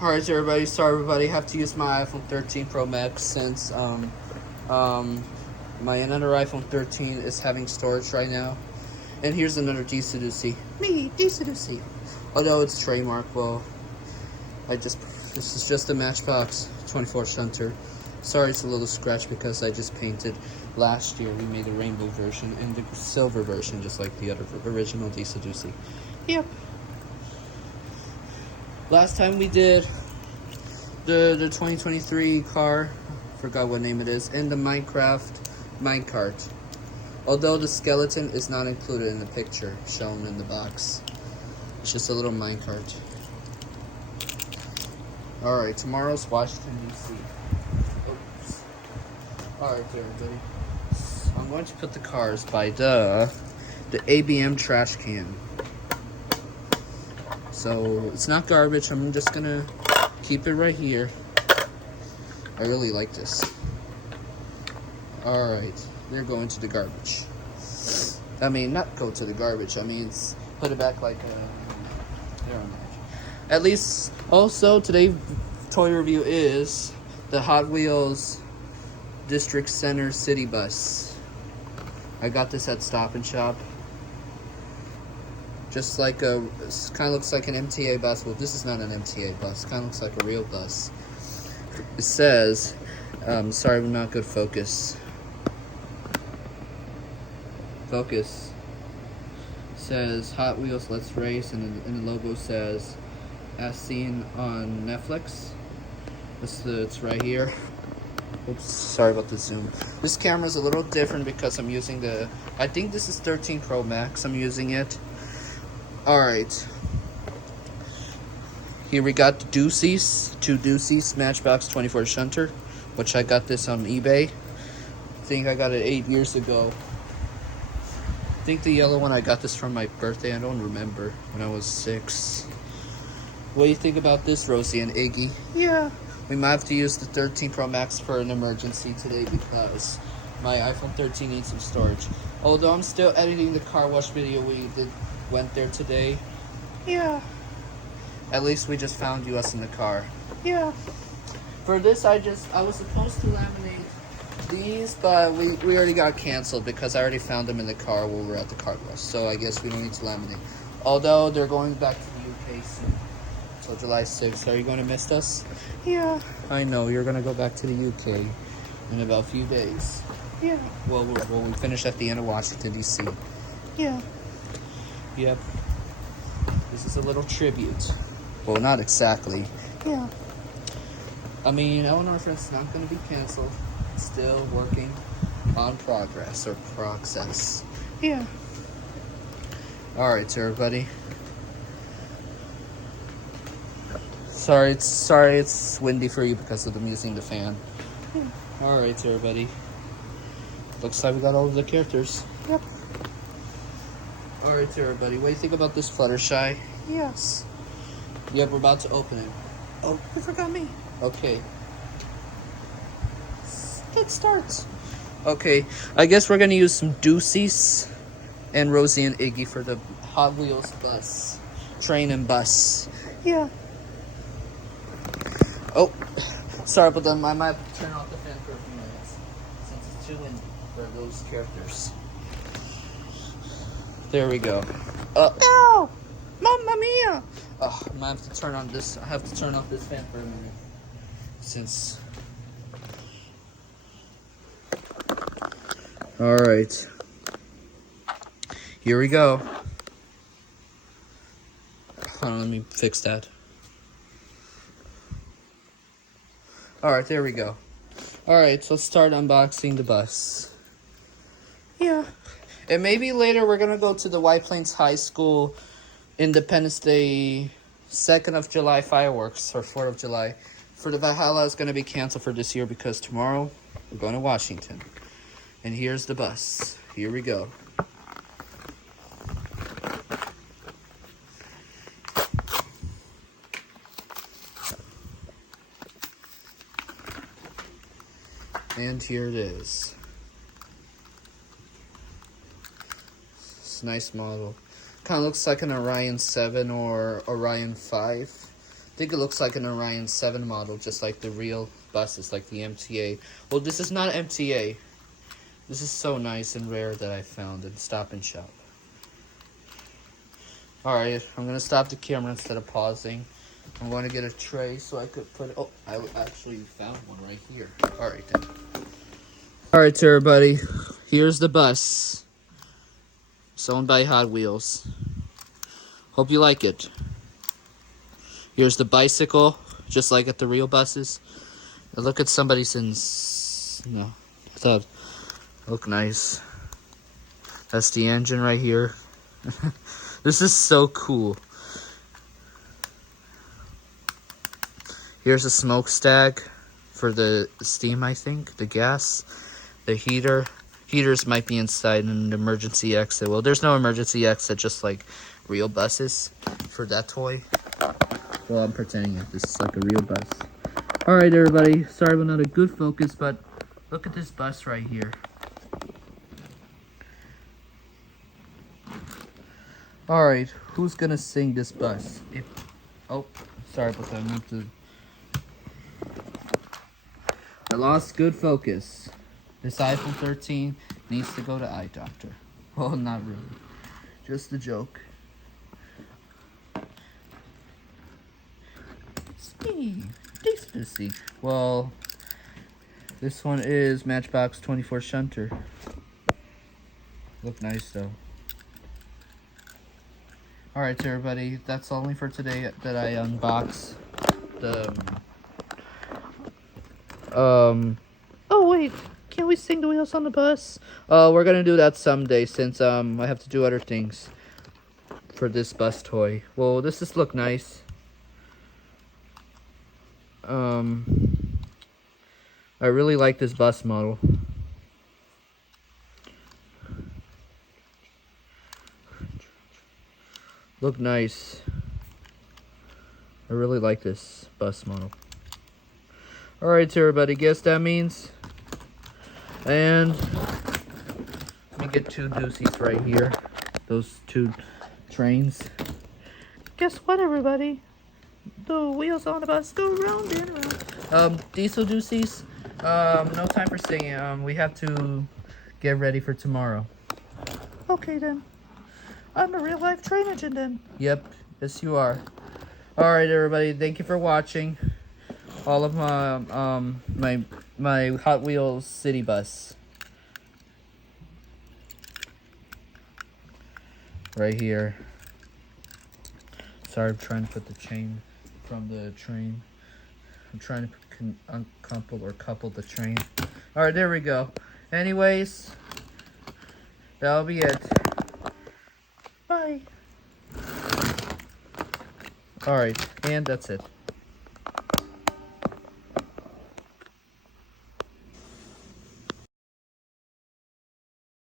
Alright everybody, sorry everybody, have to use my iPhone 13 Pro Max since my another iPhone 13 is having storage right now. And here's another D-Seducy. Me, D-Seducy. Although it's trademark, well, this is just a Matchbox 24 shunter. Sorry it's a little scratched because I just painted last year. We made the rainbow version and the silver version just like the other original D-Seducy. Yep. Last time we did the 2023 car, forgot what name it is, and the Minecraft minecart. Although the skeleton is not included in the picture shown in the box. It's just a little minecart. Alright, tomorrow's Washington, D.C. Oops. Alright everybody. I'm going to put the cars by the ABM trash can. So, it's not garbage, I'm just gonna keep it right here. I really like this. Alright, we're going to the garbage. I mean, not go to the garbage, I mean, put it back like there on the edge. At least, also, today's toy review is the Hot Wheels District Center City Bus. I got this at Stop and Shop. Just like kind of looks like an MTA bus. Well, this is not an MTA bus. Kind of looks like a real bus. It says, sorry, I'm not good focus. Focus. It says Hot Wheels Let's Race, and the logo says, as seen on Netflix. It's right here. Oops, sorry about the zoom. This camera's a little different because I'm using I think this is 13 Pro Max. I'm using it. Alright, here we got the Doocy's, two Doocy's Matchbox 24 shunter, which I got this on eBay. I think I got it 8 years ago. I think the yellow one, I got this from my birthday. I don't remember, when I was 6. What do you think about this, Rosie and Iggy? Yeah, we might have to use the 13 Pro Max for an emergency today because my iPhone 13 needs some storage. Although I'm still editing the car wash video went there today. Yeah. At least we just found us in the car. Yeah. For this, I was supposed to laminate these, but we already got canceled because I already found them in the car when we were at the car wash. So I guess we don't need to laminate. Although they're going back to the UK soon. So July 6th. Are you going to miss us? Yeah. I know, you're going to go back to the UK in about a few days. Yeah. Well, we finish at the end of Washington, D.C. Yeah. Yep. This is a little tribute. Well, not exactly. Yeah. I mean, Elinor is not going to be canceled. It's still working on progress or process. Yeah. Alright, everybody. Sorry, it's windy for you because of them using the fan. Yeah. Alright, everybody. Looks like we got all of the characters. Yep. Alright everybody, what do you think about this Fluttershy? Yes. Yep, we're about to open it. Oh, you forgot me. Okay. Let's start. Okay, I guess we're going to use some Doocy's and Rosie and Iggy for the Hot Wheels bus. Train and bus. Yeah. Oh, sorry about that. I might have to turn off the fan for a few minutes since it's too windy for those characters. There we go. Ow! Mamma mia! Oh, I might have to turn on this. I have to turn off this fan for a minute. Since. Alright. Here we go. Hold on, let me fix that. Alright, there we go. Alright, so let's start unboxing the bus. Yeah. And maybe later we're going to go to the White Plains High School Independence Day 2nd of July fireworks, or 4th of July. For the Valhalla is going to be canceled for this year because tomorrow we're going to Washington. And here's the bus. Here we go. And here it is. It's a nice model. Kind of looks like an Orion 7 or Orion 5. think it looks like an Orion 7 model, just like the real buses, like the MTA. Well, this is not MTA. This is so nice and rare that I found in Stop and Shop. Alright, I'm going to stop the camera instead of pausing. I'm going to get a tray so I could put... Oh, I actually found one right here. Alright then. Alright everybody, here's the bus. It's owned by Hot Wheels. Hope you like it. Here's the bicycle, just like at the real buses. Now look at somebody's no, I thought it looked nice. That's the engine right here. This is so cool. Here's a smokestack for the steam, I think, the gas, the heater. Heaters might be inside an emergency exit. Well, there's no emergency exit, just like real buses for that toy. Well, I'm pretending that this is like a real bus. Alright, everybody. Sorry about not a good focus, but look at this bus right here. Alright, who's gonna sing this bus? Oh, sorry about that. I lost good focus. This iPhone 13 needs to go to eye doctor. Well, not really. Just a joke. Well, this one is Matchbox 24 Shunter. Look nice though. Alright everybody, that's only for today that I unbox the oh wait, can't we sing the Wheels on the Bus? We're gonna do that someday since I have to do other things for this bus toy. Well, this just look nice. I really like this bus model. Look nice. I really like this bus model. Alright everybody, guess that means. And let me get two doozies right here. Those two trains. Guess what everybody? The wheels on the bus go round and round. Diesel doozies. No time for singing. We have to get ready for tomorrow. Okay then. I'm a real life train engine then. Yep, yes you are. Alright everybody, thank you for watching. All of my my Hot Wheels city bus. Right here. Sorry, I'm trying to put the chain from the train. I'm trying to uncouple or couple the train. Alright, there we go. Anyways, that'll be it. Bye. Alright, and that's it.